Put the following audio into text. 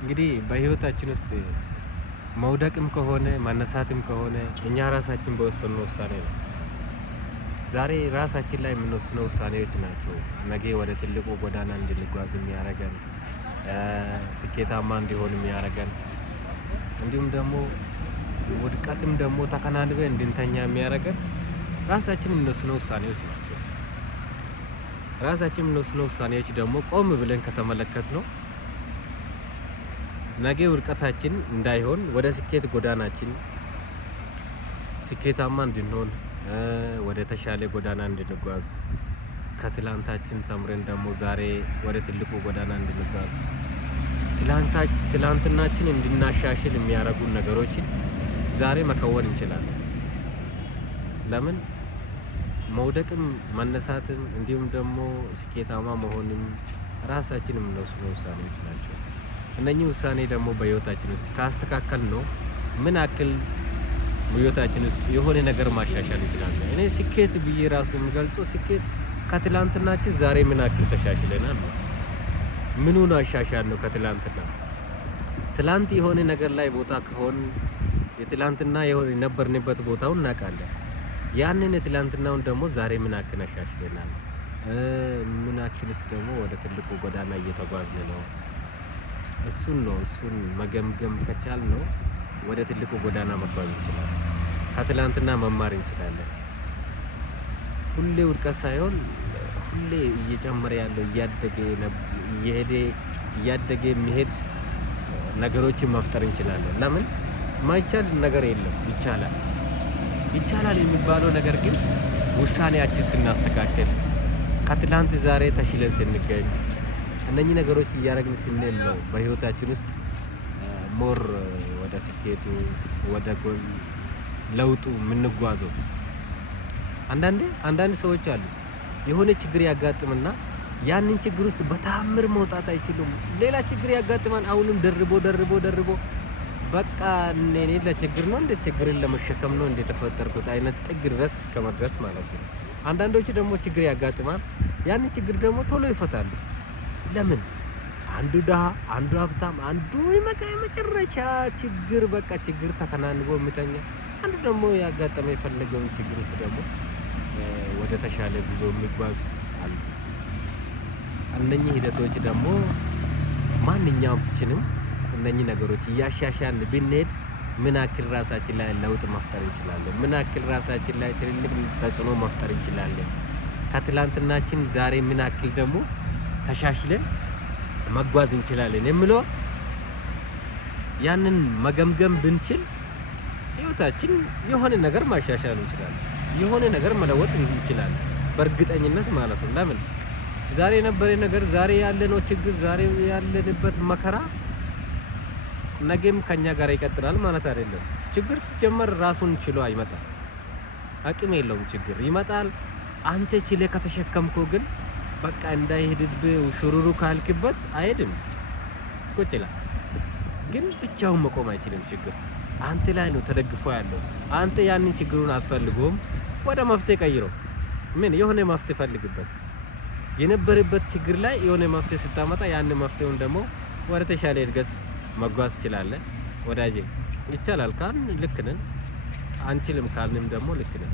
እንግዲህ በህይወታችን ውስጥ መውደቅም ከሆነ መነሳትም ከሆነ እኛ ራሳችን በወሰንነው ውሳኔ ነው። ዛሬ ራሳችን ላይ የምንወስነው ውሳኔዎች ናቸው ነገ ወደ ትልቁ ጎዳና እንድንጓዝ የሚያደርገን፣ ስኬታማ እንዲሆን የሚያደርገን፣ እንዲሁም ደግሞ ውድቀትም ደግሞ ተከናንበን እንድንተኛ የሚያደርገን ራሳችን የምንወስነው ውሳኔዎች ናቸው። ራሳችን የምንወስነው ውሳኔዎች ደግሞ ቆም ብለን ከተመለከት ነው ነገ ውድቀታችን እንዳይሆን ወደ ስኬት ጎዳናችን ስኬታማ እንድንሆን ወደ ተሻለ ጎዳና እንድንጓዝ ከትላንታችን ተምረን ደግሞ ዛሬ ወደ ትልቁ ጎዳና እንድንጓዝ ትላንትናችን እንድናሻሽል የሚያደርጉን ነገሮችን ዛሬ መከወን እንችላለን። ለምን መውደቅም መነሳትም እንዲሁም ደግሞ ስኬታማ መሆንም ራሳችን የምንወስነው ውሳኔዎች ናቸው። እነኚህ ውሳኔ ደግሞ በህይወታችን ውስጥ ካስተካከል ነው ምን ያክል በህይወታችን ውስጥ የሆነ ነገር ማሻሻል እንችላለን። እኔ ስኬት ብዬ ራሱ የምገልጸው ስኬት ከትላንትናችን ዛሬ ምን ያክል ተሻሽለናል ነው። ምኑን አሻሻል ነው ከትላንትና ትላንት የሆነ ነገር ላይ ቦታ ከሆን የትላንትና የሆነ የነበርንበት ቦታውን እናውቃለን። ያንን የትላንትናውን ደግሞ ዛሬ ምን ያክል አሻሽለናል፣ ምን ያክልስ ደግሞ ወደ ትልቁ ጎዳና እየተጓዝን ነው። እሱን መገምገም ከቻል ነው ወደ ትልቁ ጎዳና መጓዝ እንችላለን። ከትላንትና መማር እንችላለን። ሁሌ ውድቀት ሳይሆን ሁሌ እየጨመረ ያለው እያደገ የሚሄድ ነገሮችን መፍጠር እንችላለን። ለምን ማይቻል ነገር የለም፣ ይቻላል የሚባለው ነገር ግን ውሳኔያችን ስናስተካክል ከትላንት ዛሬ ተሽለን ስንገኝ እነኚህ ነገሮች እያደረግን ስንል ነው በህይወታችን ውስጥ ሞር ወደ ስኬቱ ወደ ጎል ለውጡ የምንጓዘው። አንዳንድ ሰዎች አሉ የሆነ ችግር ያጋጥምና ያንን ችግር ውስጥ በታምር መውጣት አይችሉም። ሌላ ችግር ያጋጥማል፣ አሁንም ደርቦ በቃ እኔ ለችግር ነው እንደ ችግርን ለመሸከም ነው እንደተፈጠርኩት አይነት ጥግ ድረስ እስከመድረስ ማለት ነው። አንዳንዶቹ ደግሞ ችግር ያጋጥማል፣ ያንን ችግር ደግሞ ቶሎ ይፈታሉ። ለምን? አንዱ ድሃ፣ አንዱ ሀብታም፣ አንዱ የመጨረሻ ችግር በቃ ችግር ተከናንቦ የሚተኛ፣ አንዱ ደግሞ ያጋጠመ የፈለገውን ችግር ውስጥ ደግሞ ወደ ተሻለ ጉዞ የሚጓዝ አለ። እነኚህ ሂደቶች ደግሞ ማንኛውም እነኚህ ነገሮች እያሻሻልን ብንሄድ ምን ያክል ራሳችን ላይ ለውጥ መፍጠር እንችላለን፣ ምን ያክል ራሳችን ላይ ትልልቅ ተጽዕኖ መፍጠር እንችላለን፣ ከትላንትናችን ዛሬ ምን ያክል ደግሞ ተሻሽለን መጓዝ እንችላለን የሚለው ያንን መገምገም ብንችል ህይወታችን የሆነ ነገር ማሻሻል እንችላለን፣ የሆነ ነገር መለወጥ እንችላለን በእርግጠኝነት ማለት ነው። ለምን ዛሬ የነበረ ነገር ዛሬ ያለነው ችግር ዛሬ ያለንበት መከራ ነገም ከኛ ጋር ይቀጥላል ማለት አይደለም። ችግር ሲጀመር ራሱን ችሎ አይመጣም፣ አቅም የለውም። ችግር ይመጣል፣ አንተ ችለ ከተሸከምከው ግን በቃ እንዳይሄድብህ ሹሩሩ ካልክበት አይሄድም፣ ቁጭ ይላል። ግን ብቻውን መቆም አይችልም። ችግር አንተ ላይ ነው ተደግፎ ያለው። አንተ ያንን ችግሩን አትፈልጎም፣ ወደ መፍትሄ ቀይረው። ምን የሆነ መፍትሄ ፈልግበት። የነበረበት ችግር ላይ የሆነ መፍትሄ ስታመጣ ያን መፍትሄውን ደግሞ ወደ ተሻለ እድገት መጓዝ ትችላለህ። ወዳጄ ይቻላል ካልን ልክ ነን፣ አንችልም ካልንም ደግሞ ልክ ነን።